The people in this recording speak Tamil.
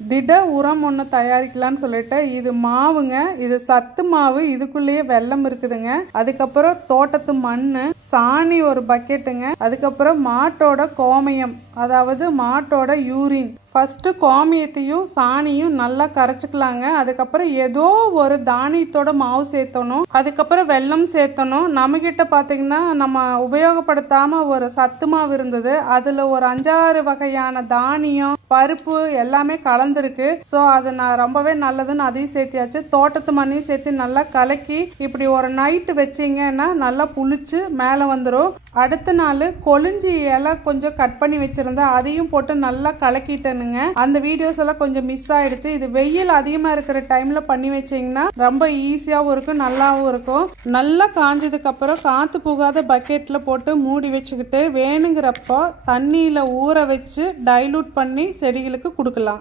திட உரம் ஒன்று தயாரிக்கலாம்னு சொல்லிட்டு இது மாவுங்க இது சத்து மாவு இதுக்குள்ளேயே வெல்லம் இருக்குதுங்க. அதுக்கப்புறம் தோட்டத்து மண் சாணி ஒரு பக்கெட்டுங்க அதுக்கப்புறம் மாட்டோட கோமயம் அதாவது மாட்டோட யூரின் ஃபஸ்ட்டு கோமியத்தையும் சாணியும் நல்லா கரைச்சிக்கலாங்க. அதுக்கப்புறம் ஏதோ ஒரு தானியத்தோட மாவு சேர்த்தணும். அதுக்கப்புறம் வெல்லம் சேர்த்தணும். நம்மக்கிட்ட பார்த்தீங்கன்னா நம்ம உபயோகப்படுத்தாமல் ஒரு சத்து மாவு இருந்தது. அதில் ஒரு அஞ்சாறு வகையான தானியம் பருப்பு எல்லாமே கலந்துருக்கு. ஸோ அது நான் ரொம்பவே நல்லதுன்னு அதையும் சேர்த்தியாச்சு. தோட்டத்து மண்ணையும் சேர்த்து நல்லா கலக்கி இப்படி ஒரு நைட்டு வச்சிங்கன்னா நல்லா புளிச்சு மேலே வந்துடும் அடுத்த நாள் கொழிஞ்சி இலை கொஞ்சம் கட் பண்ணி வச்சுருந்தா அதையும் போட்டு நல்லா கலக்கிட்டேனுங்க. அந்த வீடியோஸ் எல்லாம் கொஞ்சம் மிஸ் ஆயிடுச்சு. இது வெயில் அதிகமாக இருக்கிற டைமில் பண்ணி வச்சிங்கன்னா ரொம்ப ஈஸியாகவும் இருக்கும் நல்லாவும் இருக்கும். நல்லா காஞ்சதுக்கப்புறம் காற்று புகாத பக்கெட்டில் போட்டு மூடி வச்சுக்கிட்டு வேணுங்கிறப்போ தண்ணியில் ஊற வச்சு டைலூட் பண்ணி செடிகளுக்கு கொடுக்கலாம்.